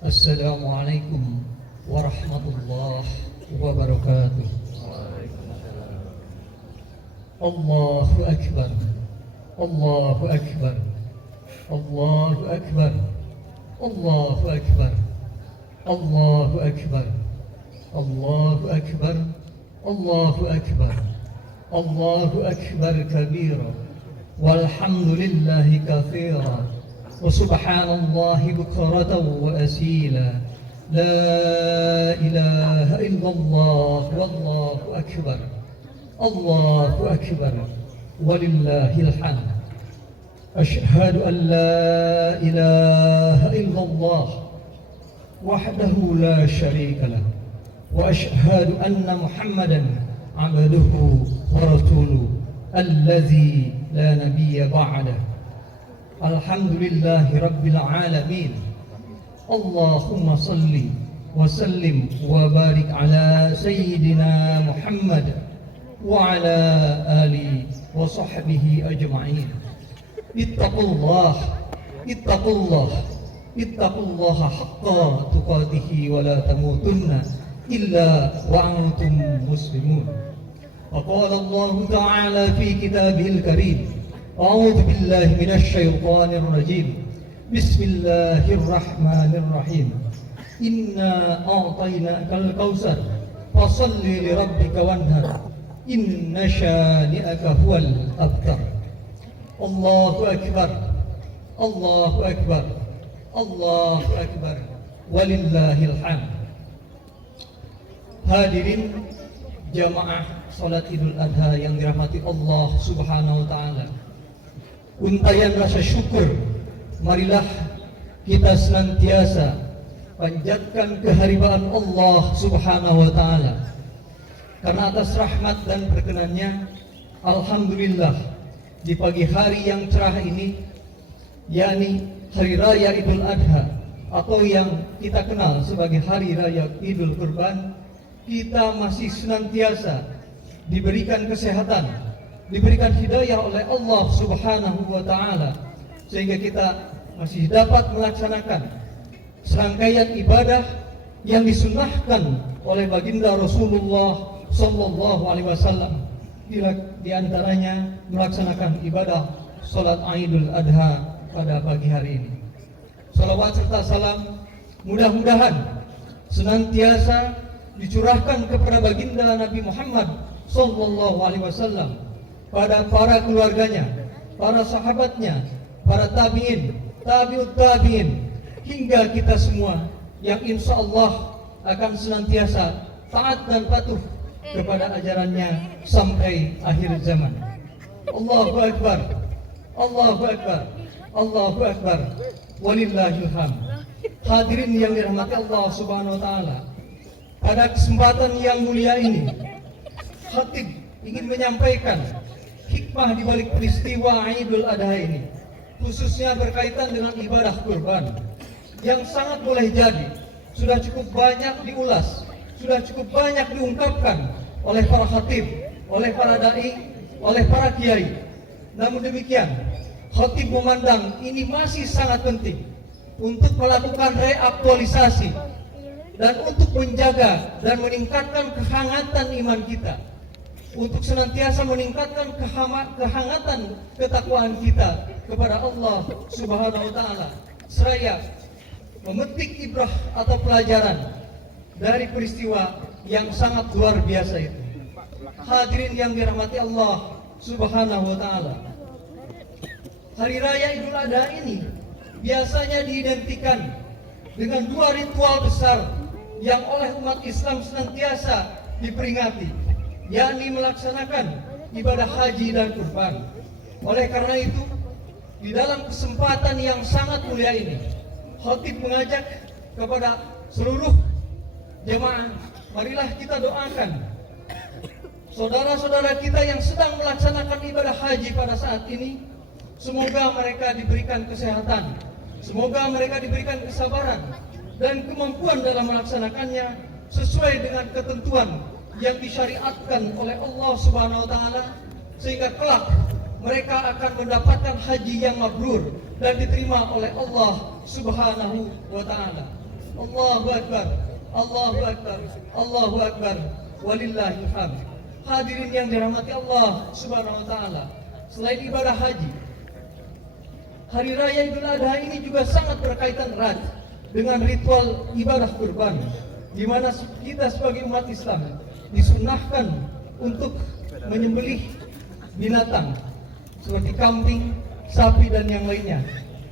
Assalamualaikum warahmatullahi wabarakatuh. Allahu Akbar, Allahu Akbar, Allahu Akbar, Allahu Akbar, Allahu Akbar, Allahu Akbar, Allahu Akbar, Allahu Akbar kabira, walhamdulillahi kathira, wa subhanallahi bukratan wa asila, la ilaha illallah, wallahu akbar, Allahu akbar, walillahil hamd. Asyhadu an la ilaha illallah wahdahu la syarika lah, wa asyhadu anna Muhammadan abduhu wa rasuluhu alladzi la nabiyya ba'dah. Alhamdulillahi rabbil alamin. Allahumma salli wa sallim wa barik ala sayyidina Muhammad wa ala alihi wa sahbihi ajma'in. Ittaqullah, ittaqullah, ittaqullaha haqqa tuqatihi wa la tamutunna illa wa antum muslimun. Wa qala Allah ta'ala fi kitabihil karim, a'udzu billahi minasy syaithanir rajim. Bismillahirrahmanirrahim. Inna a'tainakal kautsar fasholli li rabbika wanhar. Inna syani'aka huwal abtar. Allahu akbar, Allahu akbar, Allahu akbar, walillahil hamd. Hadirin jamaah salat Idul Adha yang dirahmati Allah Subhanahu wa taala. Untayan rasa syukur, marilah kita senantiasa panjatkan kehadiran Allah Subhanahu wa taala. Karena atas rahmat dan perkenannya, alhamdulillah di pagi hari yang cerah ini, yakni Hari Raya Idul Adha atau yang kita kenal sebagai Hari Raya Idul Kurban, kita masih senantiasa diberikan kesehatan, diberikan hidayah oleh Allah Subhanahu wa taala, sehingga kita masih dapat melaksanakan serangkaian ibadah yang disunnahkan oleh baginda Rasulullah sallallahu alaihi wasallam. Di antaranya melaksanakan ibadah salat Idul Adha pada pagi hari ini. Salawat serta salam mudah-mudahan senantiasa dicurahkan kepada baginda Nabi Muhammad sallallahu alaihi wasallam, pada para keluarganya, para sahabatnya, para tabi'in, tabi'ut tabi'in, hingga kita semua yang insya Allah akan senantiasa taat dan patuh kepada ajarannya sampai akhir zaman. Allahu Akbar, Allahu Akbar, Allahu Akbar, walillahil hamd. Hadirin yang dirahmati Allah Subhanahu wa taala, pada kesempatan yang mulia ini, khatib ingin menyampaikan hikmah di balik peristiwa Idul Adha ini, khususnya berkaitan dengan ibadah kurban, yang sangat boleh jadi sudah cukup banyak diulas, sudah cukup banyak diungkapkan oleh para khatib, oleh para dai, oleh para kiai. Namun demikian, khatib memandang ini masih sangat penting untuk melakukan reaktualisasi dan untuk menjaga dan meningkatkan kehangatan iman kita, untuk senantiasa meningkatkan kehangatan ketakwaan kita kepada Allah Subhanahu wa taala, seraya memetik ibrah atau pelajaran dari peristiwa yang sangat luar biasa itu. Hadirin yang dirahmati Allah Subhanahu wa taala, Hari Raya Idul Adha ini biasanya diidentikan dengan dua ritual besar yang oleh umat Islam senantiasa diperingati, yakni melaksanakan ibadah haji dan kurban. Oleh karena itu, di dalam kesempatan yang sangat mulia ini, khatib mengajak kepada seluruh jemaah, marilah kita doakan saudara-saudara kita yang sedang melaksanakan ibadah haji pada saat ini, semoga mereka diberikan kesehatan, semoga mereka diberikan kesabaran dan kemampuan dalam melaksanakannya sesuai dengan ketentuan yang disyariatkan oleh Allah Subhanahu wa taala, sehingga kelak mereka akan mendapatkan haji yang mabrur dan diterima oleh Allah Subhanahu wa taala. Allahu Akbar, Allahu Akbar, Allahu Akbar, walillahil hamd. Hadirin yang dirahmati Allah Subhanahu wa taala, selain ibadah haji, Hari Raya Idul Adha ini juga sangat berkaitan erat dengan ritual ibadah kurban, di mana kita sebagai umat Islam disunahkan untuk menyembelih binatang seperti kambing, sapi dan yang lainnya.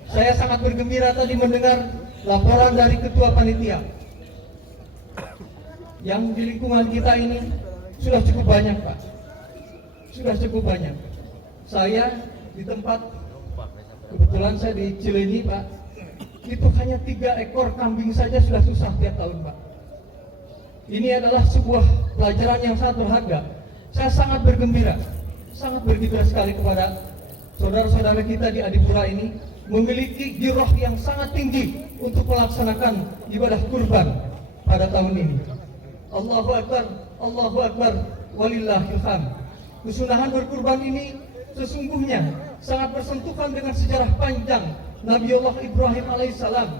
Saya sangat bergembira tadi mendengar laporan dari ketua panitia yang di lingkungan kita ini sudah cukup banyak, Pak. Sudah cukup banyak. Saya di tempat, kebetulan saya di Cileunyi, Pak, itu hanya 3 ekor kambing saja sudah susah tiap tahun, Pak. Ini adalah sebuah pelajaran yang sangat berharga. Saya sangat bergembira sekali kepada saudara-saudara kita di Adipura ini memiliki giroh yang sangat tinggi untuk melaksanakan ibadah kurban pada tahun ini. Allahu Akbar, Allahu Akbar, walillahil hamd. Kesunahan berkurban ini sesungguhnya sangat bersentuhan dengan sejarah panjang Nabiullah Ibrahim alaihissalam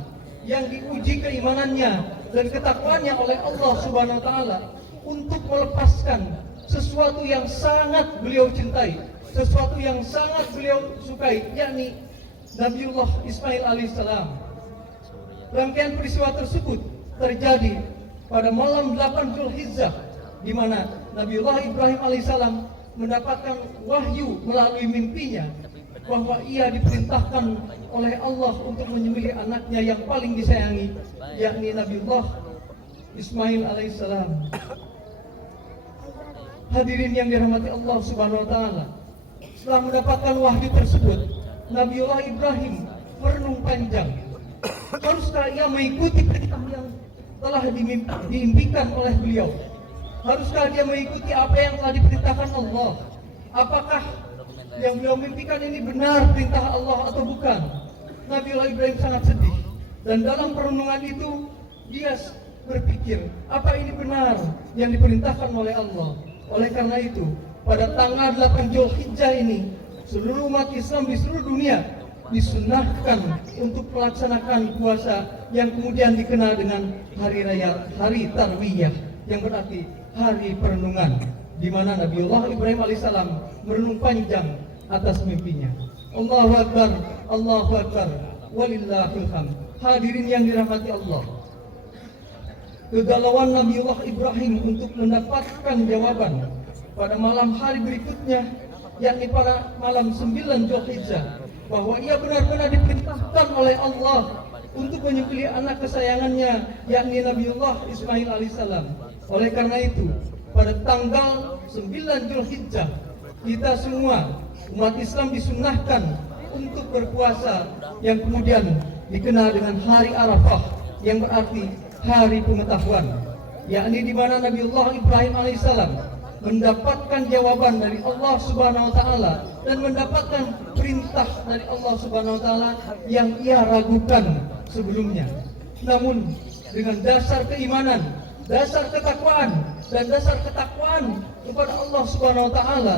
yang diuji keimanannya dan ketakwaannya oleh Allah Subhanahu wa taala untuk melepaskan sesuatu yang sangat beliau cintai, sesuatu yang sangat beliau sukai, yakni Nabiullah Ismail alaihissalam. Rangkaian peristiwa tersebut terjadi pada malam 8 Zulhijjah, di mana Nabiullah Ibrahim alaihissalam mendapatkan wahyu melalui mimpinya bahwa ia diperintahkan oleh Allah untuk menyembelih anaknya yang paling disayangi, yakni Nabiullah Ismail alaihissalam. Hadirin yang dirahmati Allah Subhanahu wa taala, setelah mendapatkan wahyu tersebut, Nabiullah Ibrahim merenung panjang. Haruskah ia mengikuti perintah yang telah diimpikan oleh beliau? Haruskah dia mengikuti apa yang telah diperintahkan Allah? Apakah yang beliau mimpikan ini benar perintah Allah atau bukan? Nabiullah Ibrahim sangat sedih, dan dalam perenungan itu dia berpikir, apa ini benar yang diperintahkan oleh Allah? Oleh karena itu, pada tanggal 8 Zulhijjah ini, seluruh umat Islam di seluruh dunia disunahkan untuk melaksanakan puasa yang kemudian dikenal dengan hari raya, hari Tarwiyah, yang berarti hari perenungan, di mana Nabiullah Ibrahim alaihissalam merenung panjang atas mimpinya. Allahu Akbar, Allahu Akbar, walillahil hamd. Hadirin yang dirahmati Allah, kegalauan Nabiullah Ibrahim untuk mendapatkan jawaban pada malam hari berikutnya, yakni pada malam 9 Zulhijjah, bahwa ia benar-benar diperintahkan oleh Allah untuk menyembelih anak kesayangannya, yakni Nabiullah Ismail alaihissalam. Oleh karena itu, pada tanggal 9 Zulhijjah, kita semua umat Islam disunahkan untuk berpuasa yang kemudian dikenal dengan hari Arafah, yang berarti hari pengetahuan, yakni di mana Nabiullah Ibrahim alaihissalam mendapatkan jawaban dari Allah Subhanahu wa taala dan mendapatkan perintah dari Allah Subhanahu wa taala yang ia ragukan sebelumnya. Namun dengan dasar keimanan, dasar ketakwaan dan dasar ketakwaan kepada Allah Subhanahu wa taala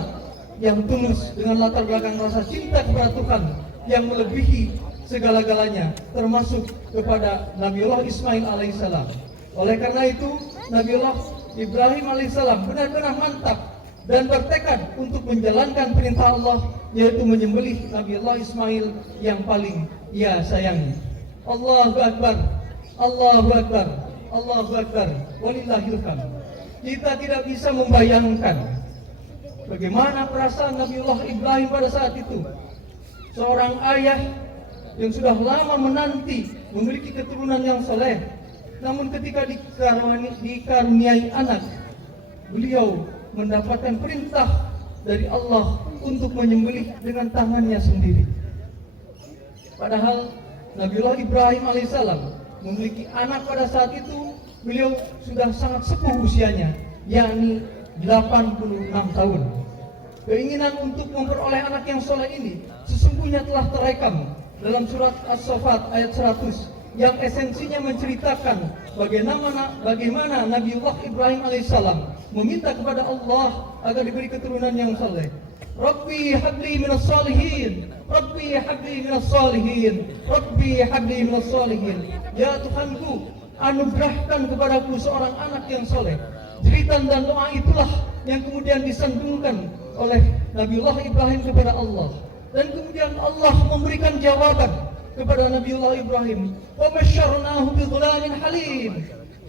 yang tulus dengan latar belakang rasa cinta kepada Tuhan yang melebihi segala-galanya, termasuk kepada Nabiullah Ismail alaihissalam. Oleh karena itu, Nabiullah Ibrahim alaihissalam benar-benar mantap dan bertekad untuk menjalankan perintah Allah, yaitu menyembelih Nabiullah Ismail yang paling ia sayangi. Allahu Akbar, Allahu Akbar, Allahu Akbar, walillahil hamd. Kita tidak bisa membayangkan bagaimana perasaan Nabiullah Ibrahim pada saat itu. Seorang ayah yang sudah lama menanti memiliki keturunan yang soleh, namun ketika dikaruniai anak, beliau mendapatkan perintah dari Allah untuk menyembelih dengan tangannya sendiri. Padahal Nabiullah Ibrahim alaihissalam memiliki anak pada saat itu, beliau sudah sangat sepuh usianya, yakni 86 tahun. Keinginan untuk memperoleh anak yang soleh ini sesungguhnya telah terekam dalam surat As-Saffat ayat 100, yang esensinya menceritakan bagaimana Nabiullah Ibrahim alaihissalam meminta kepada Allah agar diberi keturunan yang saleh. Rabbi habli minas salihin, Rabbi habli minas salihin, Rabbi habli minas salihin. Ya Tuhanku, anugerahkan kepadaku seorang anak yang soleh. Jeritan dan doa itulah yang kemudian disandungkan oleh Nabiullah Ibrahim kepada Allah. Dan kemudian Allah memberikan jawaban kepada Nabiullah Ibrahim. Wa basyarnahu bi dhulamin halim.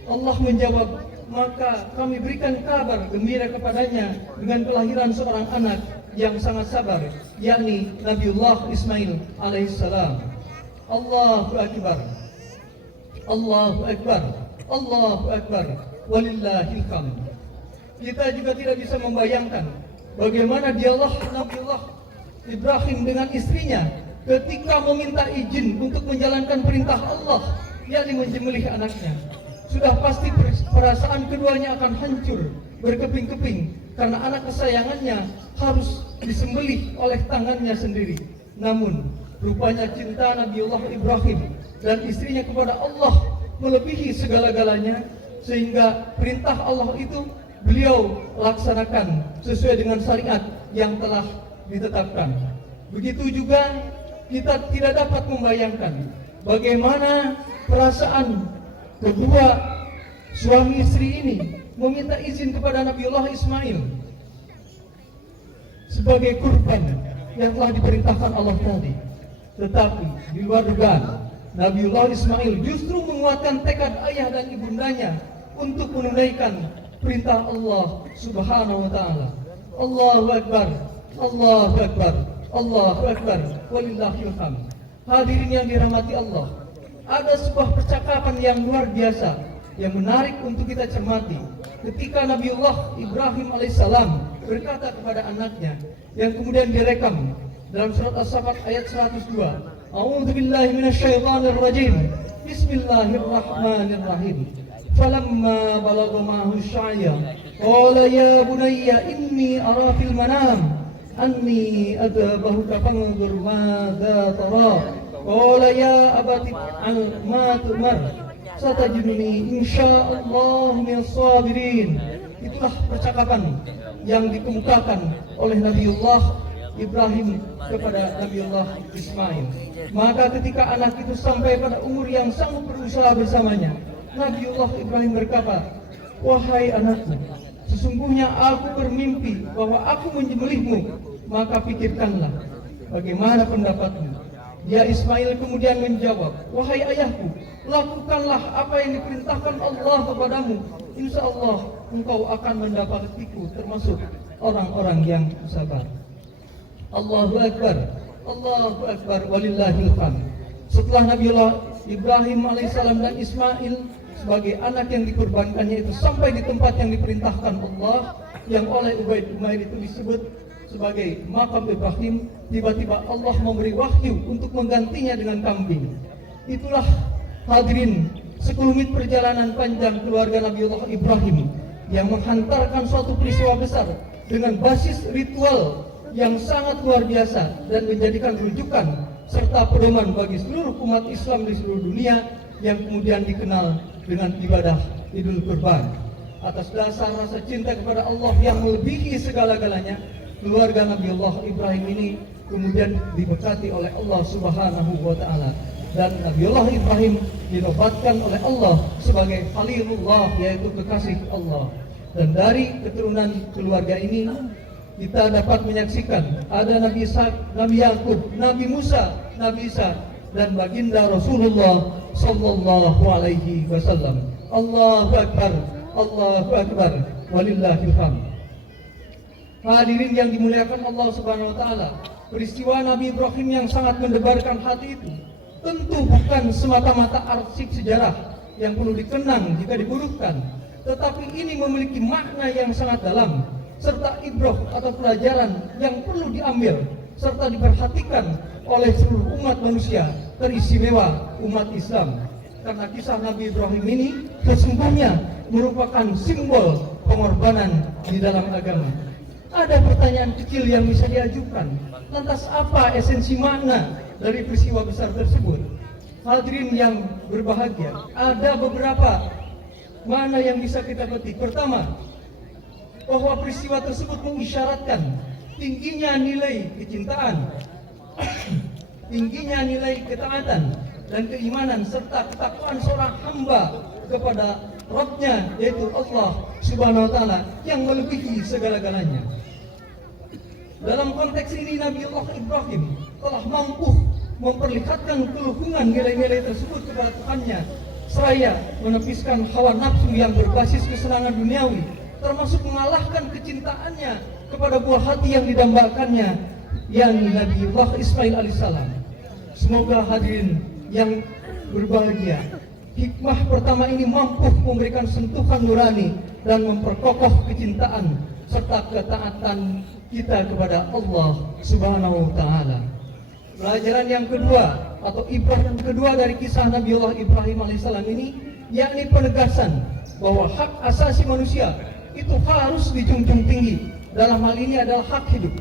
Allah menjawab, maka kami berikan kabar gembira kepadanya dengan kelahiran seorang anak yang sangat sabar, yakni Nabiullah Ismail alaihissalam. Allahu Akbar. Allahu Akbar. Allahu Akbar. Walillahil hamd. Kita juga tidak bisa membayangkan bagaimana dialog Nabiullah Ibrahim dengan istrinya ketika meminta izin untuk menjalankan perintah Allah, yakni menyembelih anaknya. Sudah pasti perasaan keduanya akan hancur berkeping-keping karena anak kesayangannya harus disembelih oleh tangannya sendiri. Namun rupanya cinta Nabiullah Ibrahim dan istrinya kepada Allah melebihi segala-galanya, sehingga perintah Allah itu beliau laksanakan sesuai dengan syariat yang telah ditetapkan. Begitu juga kita tidak dapat membayangkan bagaimana perasaan kedua suami istri ini meminta izin kepada Nabiullah Ismail sebagai kurban yang telah diperintahkan Allah tadi. Tetapi di luar dugaan, Nabiullah Ismail justru menguatkan tekad ayah dan ibundanya untuk menunaikan perintah Allah Subhanahu wa taala. Allahu Akbar. Allahu Akbar. Allahu Akbar. Walillahil hamd. Hadirin yang dirahmati Allah, ada sebuah percakapan yang luar biasa yang menarik untuk kita cermati ketika Nabiullah Ibrahim alaihissalam berkata kepada anaknya yang kemudian direkam dalam surat As-Saffat ayat 102. A'udzu billahi minasyaitonir rajim. Bismillahirrahmanirrahim. Falamma balagha ma'ahu asy-sya'ya qala ya bunayya inni ara fil manam anni adhabahuka fanzur madza tara. Qala ya abati al ma tumar satajiduni insyaallah minas sabirin. Itulah percakapan yang dikemukakan oleh Nabiullah Ibrahim kepada Nabiullah Ismail. Maka ketika anak itu sampai pada umur yang sanggup berusaha bersamanya, Nabiullah Ibrahim berkata, wahai anakku, sesungguhnya aku bermimpi bahwa aku menyembelihmu, maka pikirkanlah bagaimana pendapatmu. Ya Ismail kemudian menjawab, wahai ayahku, lakukanlah apa yang diperintahkan Allah kepadamu. Insya Allah engkau akan mendapatiku termasuk orang-orang yang sabar. Allahu Akbar. Allahu Akbar. Walillahil hamd. Setelah Nabiullah Ibrahim alaihissalam dan Ismail sebagai anak yang dikurbankannya itu sampai di tempat yang diperintahkan Allah, yang oleh Ubaid Umair itu disebut sebagai makam Ibrahim, tiba-tiba Allah memberi wahyu untuk menggantinya dengan kambing. Itulah hadirin sekelumit perjalanan panjang keluarga Nabiullah Ibrahim yang menghantarkan suatu peristiwa besar dengan basis ritual yang sangat luar biasa dan menjadikan rujukan serta pedoman bagi seluruh umat Islam di seluruh dunia yang kemudian dikenal dengan ibadah Idul Kurban. Atas dasar rasa cinta kepada Allah yang melebihi segala-galanya, keluarga Nabiullah Ibrahim ini kemudian diberkati oleh Allah Subhanahu wa taala, dan Nabiullah Ibrahim dinobatkan oleh Allah sebagai Khalilullah, yaitu kekasih Allah. Dan dari keturunan keluarga ini kita dapat menyaksikan ada Nabi Ishak, Nabi Yakub, Nabi Musa, Nabi Isa, dan baginda Rasulullah sallallahu alaihi wasallam. Allahu Akbar. Allahu Akbar. Walillahil hamd. Hadirin yang dimuliakan Allah Subhanahu wa taala, peristiwa Nabi Ibrahim yang sangat mendebarkan hati itu tentu bukan semata-mata arsip sejarah yang perlu dikenang jika diburukan, tetapi ini memiliki makna yang sangat dalam serta ibrah atau pelajaran yang perlu diambil serta diperhatikan oleh seluruh umat manusia, teristimewa umat Islam. Karena kisah Nabi Ibrahim ini sesungguhnya merupakan simbol pengorbanan di dalam agama. Ada pertanyaan kecil yang bisa diajukan, lantas apa esensi makna dari peristiwa besar tersebut? Hadirin yang berbahagia, ada beberapa makna yang bisa kita petik. Pertama, bahwa peristiwa tersebut mengisyaratkan tingginya nilai kecintaan, tingginya nilai ketaatan, dan keimanan serta ketakwaan seorang hamba kepada Rabbnya, yaitu Allah Subhanahu wa Ta'ala yang melebihi segala-galanya. Dalam konteks ini Nabi Allah Ibrahim telah mampu memperlihatkan keluhuran nilai-nilai tersebut kepada Tuhannya, seraya menepiskan hawa nafsu yang berbasis kesenangan duniawi, termasuk mengalahkan kecintaannya kepada buah hati yang didambakannya, yakni Nabi Allah Ismail alaihissalam. Semoga hadirin yang berbahagia, hikmah pertama ini mampu memberikan sentuhan nurani dan memperkokoh kecintaan serta ketaatan kita kepada Allah Subhanahu wa Ta'ala. Pelajaran yang kedua atau ibrah yang kedua dari kisah Nabi Allah Ibrahim alaihissalam ini, yakni penegasan bahwa hak asasi manusia itu harus dijunjung tinggi. Dalam hal ini adalah hak hidup.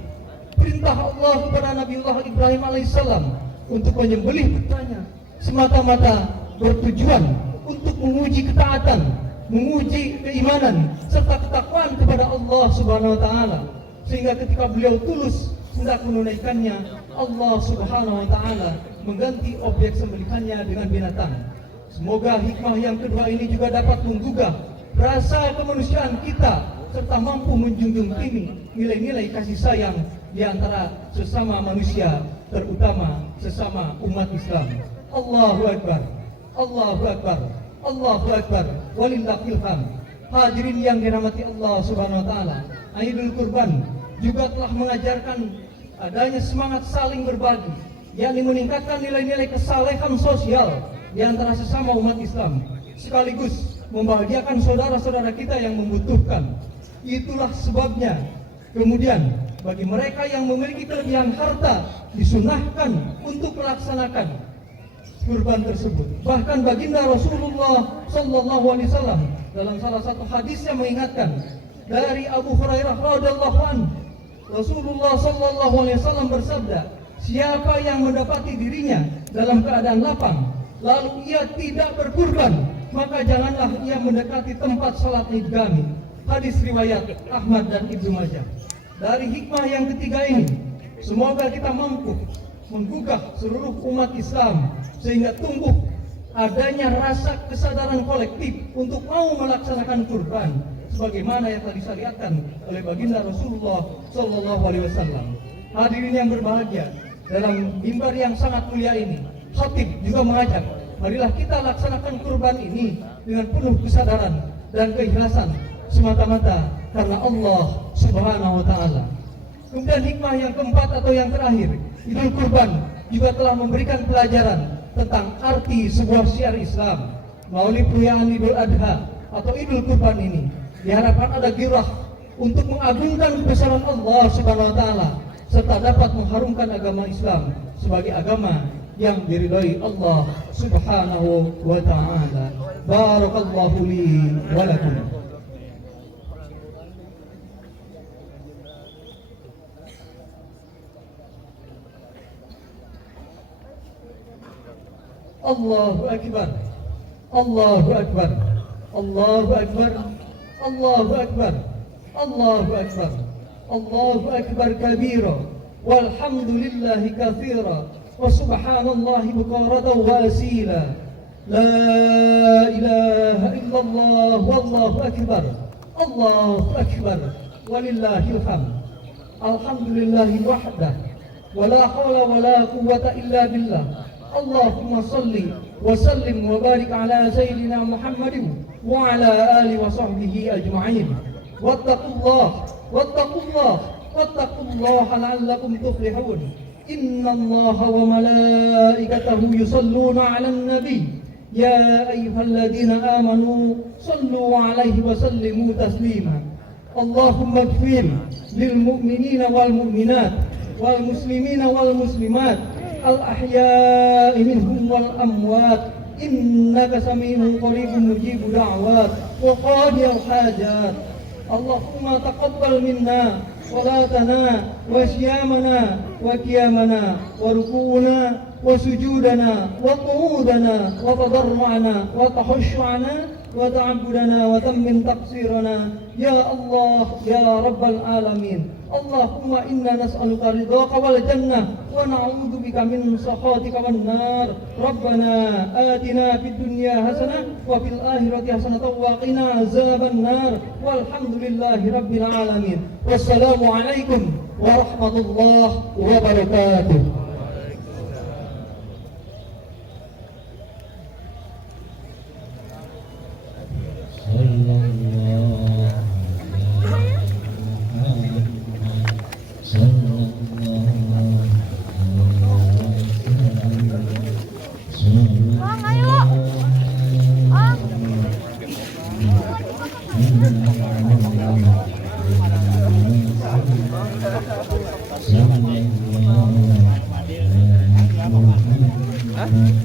Perintah Allah kepada Nabi Allah Ibrahim alaihissalam untuk menyembelih putranya semata-mata bertujuan untuk menguji ketaatan, menguji keimanan serta ketakwaan kepada Allah Subhanahu wa Ta'ala, sehingga ketika beliau tulus hendak menunaikannya, Allah Subhanahu wa Ta'ala mengganti objek sembelihannya dengan binatang. Semoga hikmah yang kedua ini juga dapat menggugah rasa kemanusiaan kita serta mampu menjunjung tinggi nilai-nilai kasih sayang di antara sesama manusia, terutama sesama umat Islam. Allahu Akbar, Allahu Akbar, Allahu Akbar, walillahil hamd. Hadirin yang dirahmati Allah Subhanahu wa Ta'ala, Idul Kurban juga telah mengajarkan adanya semangat saling berbagi, yakni meningkatkan nilai-nilai kesalehan sosial di antara sesama umat Islam, sekaligus membahagiakan saudara-saudara kita yang membutuhkan. Itulah sebabnya kemudian bagi mereka yang memiliki kelebihan harta disunahkan untuk melaksanakan kurban tersebut. Bahkan baginda Rasulullah Sallallahu Alaihi Wasallam dalam salah satu hadisnya mengingatkan dari Abu Hurairah radhiyallahu anhu, Rasulullah Sallallahu Alaihi Wasallam bersabda, siapa yang mendapati dirinya dalam keadaan lapang lalu ia tidak berkurban, maka janganlah ia mendekati tempat salat Id kami. Hadis riwayat Ahmad dan Ibnu Majah. Dari hikmah yang ketiga ini, semoga kita mampu menggugah seluruh umat Islam sehingga tumbuh adanya rasa kesadaran kolektif untuk mau melaksanakan kurban sebagaimana yang telah disyariatkan oleh baginda Rasulullah Sallallahu Alaihi Wasallam. Hadirin yang berbahagia, dalam mimbar yang sangat mulia ini, khatib juga mengajak, marilah kita laksanakan kurban ini dengan penuh kesadaran dan keikhlasan semata-mata karena Allah Subhanahu wa Ta'ala. Kemudian hikmah yang keempat atau yang terakhir, Idul Kurban juga telah memberikan pelajaran tentang arti sebuah syiar Islam. Melalui perayaan Idul Adha atau Idul Kurban ini diharapkan ada girah untuk mengagungkan kebesaran Allah Subhanahu wa Ta'ala serta dapat mengharumkan agama Islam sebagai agama yang diridhai Allah Subhanahu wa Ta'ala. Barakallahu li wa lakum. Allahu Akbar, Allahu Akbar, Allahu Akbar, Allahu Akbar, Allahu Akbar, Allahu Akbar kabira, walhamdulillahi katsira, wa subhanallahi bukratan wa asila. La ilaha illallah, wallahu akbar, Allahu akbar, walillahil hamd. Alhamdulillahi wahdah, wa la hawla wa la quwwata illa billah. Allahumma salli wa sallim wa barik ala sayyidina Muhammadin wa ala alihi wa sahbihi ajma'in. Wattaqullah, wattaqullah, wattaqullah la'allakum tuflihun. Inna Allaha wa malaikatahu yusalluna 'alan nabi. Ya ayyuhalladzina amanu sallu 'alaihi wa sallimu taslima. Allahumma ighfir lil mu'minina wal mu'minat wal muslimina wal muslimat al-ahya'i minhum wal amwat, innaka sami'un qaribun mujibud da'wat wa qadiyul hajat. Allahumma taqabbal minna salatana wa siyamana wa qiyamana wa ruku'una wa sujudana wa qu'udana wa tadarru'ana wa tahashshu'ana wa ta'abbudana wa tammin taqsirana ya Allah ya rabbal alamin. Allahumma inna nas'aluka ridhaka wal jannah wa na'udzu bika min sakhatika wan nar. Rabbana atina fid dunya hasanah wa fil akhirati hasanah wa qina azaban nar. Walhamdulillahi rabbil alamin. Wassalamu alaikum warahmatullahi wabarakatuh. Hah?